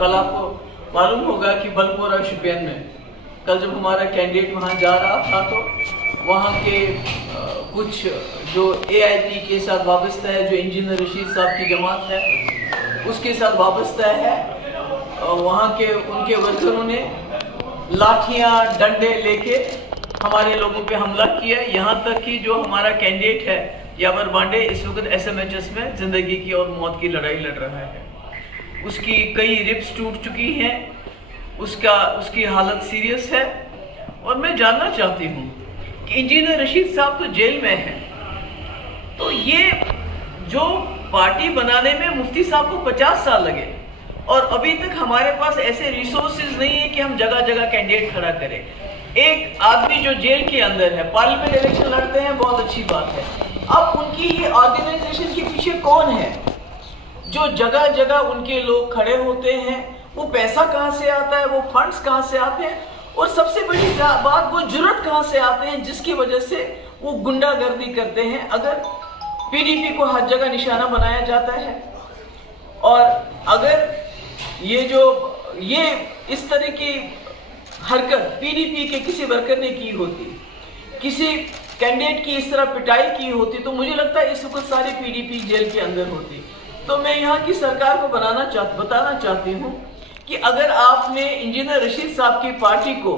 कल आपको मालूम होगा कि बलपोरा शुपियन में कल जब हमारा कैंडिडेट वहाँ जा रहा था तो वहाँ के कुछ जो AIP के साथ वाबस्ता है, जो इंजीनियर रशीद साहब की जमात है उसके साथ वाबस्ता है, वहाँ के उनके वर्करों ने लाठियाँ डंडे लेके हमारे लोगों पे हमला किया। यहाँ तक कि जो हमारा कैंडिडेट है यावर बांडे इस वक्त SMHS में जिंदगी की और मौत की लड़ाई लड़ रहा है। उसकी कई रिब्स टूट चुकी हैं, उसकी हालत सीरियस है। और मैं जानना चाहती हूँ कि इंजीनियर रशीद साहब तो जेल में हैं, तो ये जो पार्टी बनाने में मुफ्ती साहब को 50 साल लगे और अभी तक हमारे पास ऐसे रिसोर्सेज नहीं है कि हम जगह जगह कैंडिडेट खड़ा करें। एक आदमी जो जेल के अंदर है, पार्लियामेंट इलेक्शन लड़ते हैं, बहुत अच्छी बात है। अब उनकी ये ऑर्गेनाइजेशन के पीछे कौन है जो जगह जगह उनके लोग खड़े होते हैं? वो पैसा कहाँ से आता है, वो फंड्स कहाँ से आते हैं, और सबसे बड़ी बात वो जुर्रत कहाँ से आते हैं जिसकी वजह से वो गुंडागर्दी करते हैं। अगर PDP को हर जगह निशाना बनाया जाता है और अगर ये इस तरह की हरकत PDP के किसी वर्कर ने की होती, किसी कैंडिडेट की इस तरह पिटाई की होती, तो मुझे लगता है इस वक्त सारी PDP जेल के अंदर होती। तो मैं यहाँ की सरकार को बताना चाहती हूँ कि अगर आपने इंजीनियर रशीद साहब की पार्टी को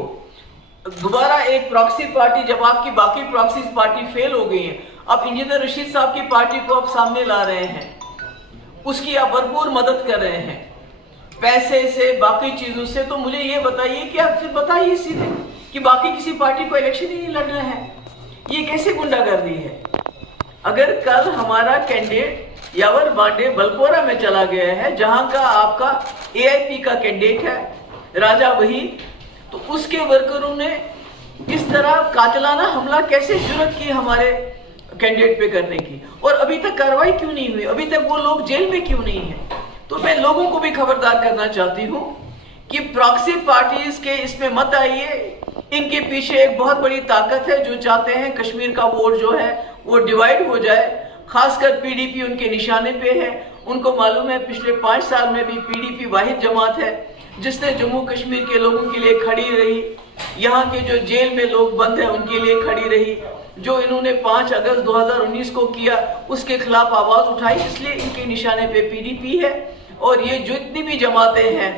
दोबारा एक प्रॉक्सी पार्टी, जब आपकी बाकी प्रॉक्सी पार्टी फेल हो गई है, अब इंजीनियर रशीद साहब की पार्टी को आप सामने ला रहे हैं, उसकी आप भरपूर मदद कर रहे हैं पैसे से, बाकी चीजों से, तो मुझे ये बताइए कि आप फिर बताइए सीधे कि बाकी किसी पार्टी को इलेक्शन ही नहीं लड़ना है। ये कैसे गुंडागर्दी है? अगर कल हमारा कैंडिडेट यावर बांडे बलपोरा में चला गया है, जहां का आपका AIP का कैंडिडेट है राजा वही, तो उसके वर्करों ने इस तरह कातिलाना हमला कैसे जुर्रत की हमारे कैंडिडेट पे करने की, और अभी तक कार्रवाई क्यों नहीं हुई? अभी तक वो लोग जेल में क्यों नहीं है? तो मैं लोगों को भी खबरदार करना चाहती हूँ कि प्रॉक्सी पार्टीज के इसमें मत आइए। इनके पीछे एक बहुत बड़ी ताकत है जो चाहते हैं कश्मीर का वोट जो है वो डिवाइड हो जाए। खासकर PDP उनके निशाने पे है। उनको मालूम है पिछले 5 साल में भी PDP वाहिद जमात है जिसने जम्मू कश्मीर के लोगों के लिए खड़ी रही, यहाँ के जो जेल में लोग बंद हैं उनके लिए खड़ी रही। जो इन्होंने 5 अगस्त 2019 को किया उसके खिलाफ आवाज उठाई, इसलिए इनके निशाने पे PDP है। और ये जो इतनी भी जमातें हैं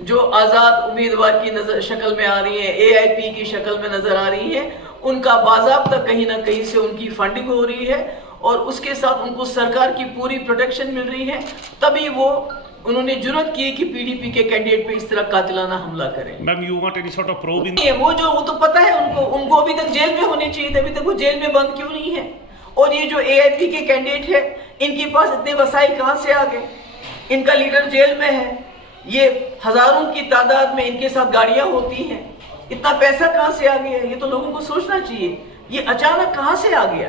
जो आज़ाद उम्मीदवार की शक्ल में आ रही हैं, AIP की शक्ल में नजर आ रही हैं, उनका बाज़ाब्ता कहीं ना कहीं से उनकी फंडिंग हो रही है और उसके साथ उनको सरकार की पूरी प्रोटेक्शन मिल रही है। तभी उन्होंने जुर्रत की कि PDP के कैंडिडेट पे इस तरह कातिलाना हमला करें। Ma'am, you want any sort of probe in? वो तो पता है उनको अभी तक जेल में होने चाहिए थे, अभी तक वो जेल में बंद क्यों नहीं है? और ये जो AIP के कैंडिडेट है, इनके पास इतने वसाइल कहाँ से आ गए? इनका लीडर जेल में है, ये हजारों की तादाद में इनके साथ गाड़ियां होती हैं, इतना पैसा कहाँ से आ गया? ये तो लोगों को सोचना चाहिए, ये अचानक कहाँ से आ गया?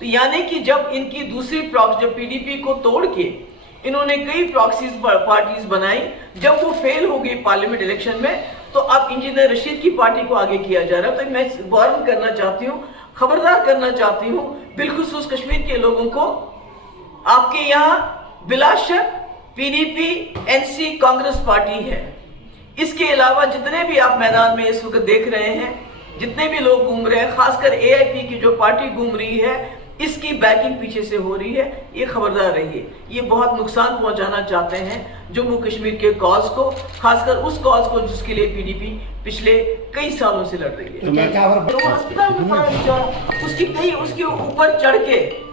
तो यानी कि जब इनकी दूसरी प्रॉक्सी, जब PDP को तोड़ के इन्होंने कई प्रॉक्सीज पार्टीज बनाई, जब वो फेल हो गई पार्लियामेंट इलेक्शन में, तो अब इंजीनियर रशीद की पार्टी को आगे किया जा रहा है। तो मैं वार्न करना चाहती हूँ, खबरदार करना चाहती हूँ बिलखुसूस कश्मीर के लोगों को। आपके यहाँ बिलाशक PDP NC कांग्रेस पार्टी है, इसके अलावा जितने भी आप मैदान में इस वक्त देख रहे हैं, जितने भी लोग घूम रहे हैं, खासकर AIP की जो पार्टी घूम रही है, इसकी बैकिंग पीछे से हो रही है। ये खबरदार रहिए, ये बहुत नुकसान पहुंचाना चाहते हैं जम्मू कश्मीर के कॉज को, खासकर उस कॉज को जिसके लिए PDP पिछले कई सालों से लड़ रही है। तो अस्पताल में पड़ा बेचारा, उसके ऊपर चढ़ के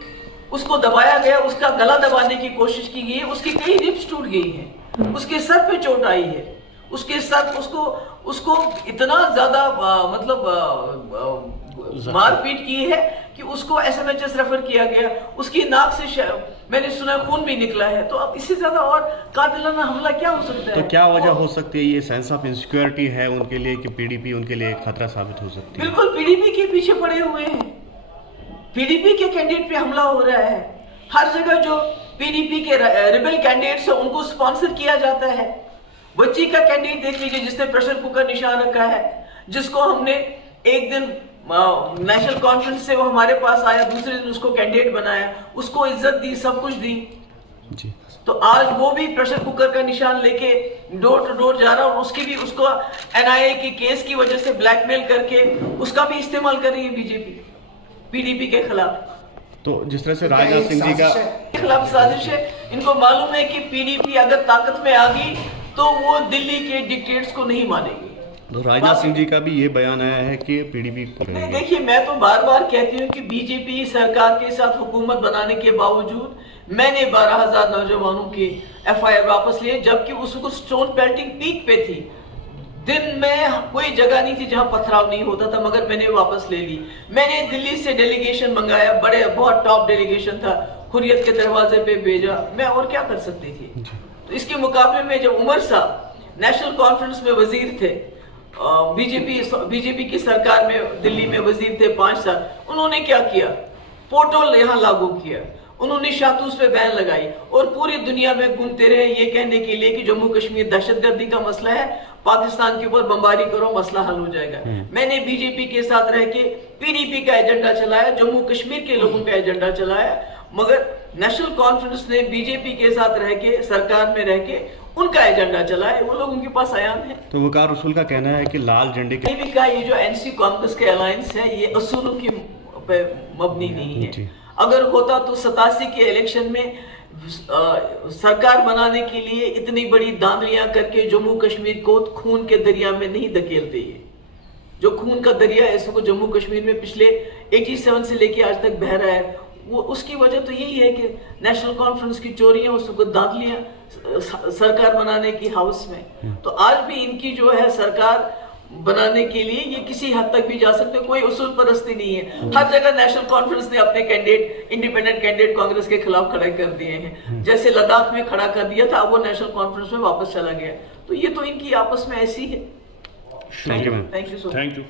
उसको दबाया गया, उसका गला दबाने की कोशिश की गई है, उसकी कई रिब्स टूट गई हैं, उसके सर पे चोट आई है, उसके सर उसको इतना ज्यादा मारपीट की है कि उसको SMHS रेफर किया गया। उसकी नाक से मैंने सुना खून भी निकला है। तो अब इससे ज्यादा और कातिलाना हमला क्या हो सकता है? तो क्या वजह हो सकती है? ये सेंस ऑफ इनसिक्योरिटी है उनके लिए कि PDP उनके लिए एक खतरा साबित हो सकती है? बिल्कुल PDP के पीछे पड़े हुए हैं, PDP के कैंडिडेट पे हमला हो रहा है। हर जगह जो PDP के रिबेल कैंडिडेट्स है उनको स्पॉन्सर किया जाता है। बच्ची का कैंडिडेट देख लीजिए जिसने प्रेशर कुकर निशान रखा है, जिसको हमने एक दिन नेशनल कॉन्फ्रेंस से वो हमारे पास आया, दूसरे दिन उसको कैंडिडेट बनाया, उसको इज्जत दी, सब कुछ दी। जी। तो आज वो भी प्रेशर कुकर का निशान लेके डोर टू डोर जा रहा है, और उसकी भी उसको एनआईए के केस की वजह से ब्लैकमेल करके उसका भी इस्तेमाल कर रही है बीजेपी पीडीपी के खिलाफ। तो जिस तरह से राजनाथ सिंह जी का खिलाफ साजिश है। इनको मालूम है कि पीडीपी अगर ताकत में आ गई तो वो दिल्ली के डिक्टेट्स को नहीं मानेगी। तो राजनाथ सिंह जी का भी ये बयान आया है कि पीडीपी नहीं, देखिए मैं तो बार बार कहती हूँ कि बीजेपी सरकार के साथ हुकूमत बनाने के बावजूद मैंने 12,000 नौजवानों के एफआईआर वापस लिए, जबकि उसको स्टोन पेल्टिंग पीक पे थी। दिन में कोई जगह नहीं थी जहां पथराव नहीं होता था, मगर मैंने वापस ले ली। मैंने दिल्ली से डेलीगेशन मंगाया, बहुत टॉप डेलीगेशन था, हुर्रियत के दरवाजे पे भेजा, मैं और क्या कर सकती थी। तो इसके मुकाबले में जब उमर साहब नेशनल कॉन्फ्रेंस में वजीर थे, बीजेपी की सरकार में दिल्ली में वजीर थे 5 साल, उन्होंने क्या किया, पोर्टल यहाँ लागू किया, उन्होंने शातूस पे बैन लगाई और पूरी दुनिया में घूमते रहे ये कहने के लिए कि जम्मू कश्मीर दहशतगर्दी का मसला है, पाकिस्तान के ऊपर बमबारी करो, मसला हल हो जाएगा। मैंने बीजेपी के साथ रह के पीडीपी का एजेंडा चलाया, जम्मू कश्मीर के लोगों का एजेंडा चलाया, मगर नेशनल कॉन्फ्रेंस ने बीजेपी के साथ रह के सरकार में रह के उनका एजेंडा चलाया, वो लोग उनके पास आयाम है। तो वकार रसूल का कहना है कि लाल झंडे के भी का ये जो एनसी कांग्रेस के अलायंस है ये असूलों की पे मबनी नहीं है। अगर होता तो 87 के इलेक्शन में सरकार बनाने के लिए इतनी बड़ी दांदलियां करके जम्मू कश्मीर को खून के दरिया में नहीं धकेलते। ये जो खून का दरिया है इसको जम्मू कश्मीर में पिछले 87 से लेके आज तक बह रहा है, वो उसकी वजह तो यही है कि नेशनल कॉन्फ्रेंस की चोरियां, उसको दांदलियां सरकार बनाने की हाउस में। तो आज भी इनकी जो है सरकार बनाने के लिए ये किसी हद तक भी जा सकते, कोई उसूल परस्ती नहीं है। हर जगह नेशनल कॉन्फ्रेंस ने अपने कैंडिडेट, इंडिपेंडेंट कैंडिडेट कांग्रेस के खिलाफ खड़े कर दिए हैं। जैसे लद्दाख में खड़ा कर दिया था, अब वो नेशनल कॉन्फ्रेंस में वापस चला गया। तो ये तो इनकी आपस में ऐसी है। Thank you ma'am. Thank you so much. Thank you.